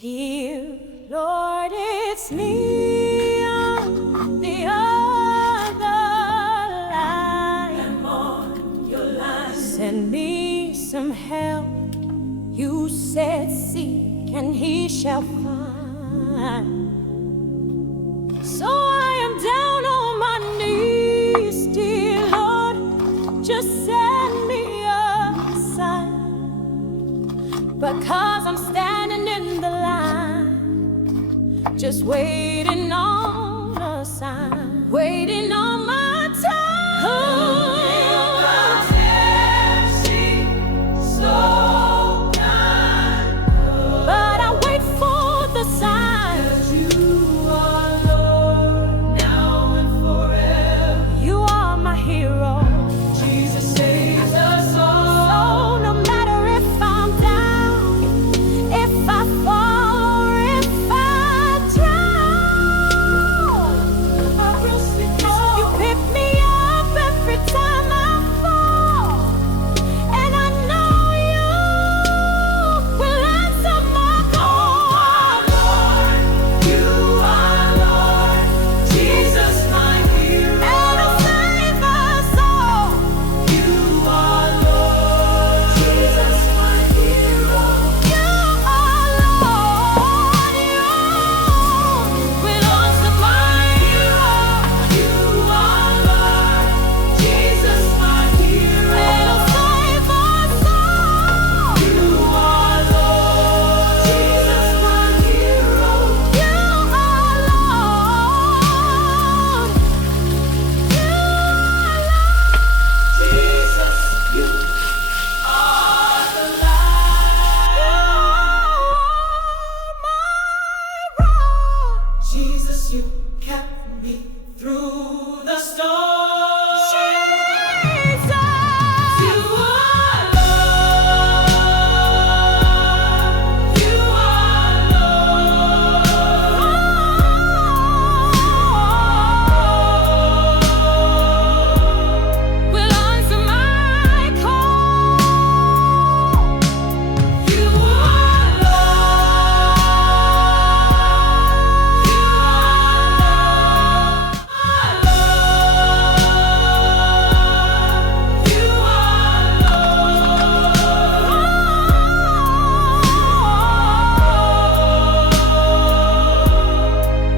Dear Lord, it's me on the other line. I'm on your line. Send me some help. You said seek and he shall find. So I am down on my knees, dear Lord, just send me a sign. Because I'm standing in the line, just waiting on a sign, waiting on my time. But I wait for the sign. 'Cause you are Lord now and forever. You are my hero. Jesus saves us all. So no matter if I'm down, if I fall, or if I drown, you pick me up every time I fall. And I know you will answer my call. You are Lord, Jesus my hero. And He'll save us all. You are Lord, Jesus my hero. You are Lord, you will answer my hero. You are Lord, Jesus my hero. And He'll save us all. You are Lord, Jesus my hero. You are Lord. You are Lord. Jesus, you are the light. You are my rock. Jesus, you kept me through the storm. Jesus, you are Lord. You are Lord. Will answer my call. You are Lord. You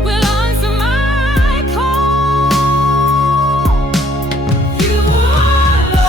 will answer my call. You are Lord.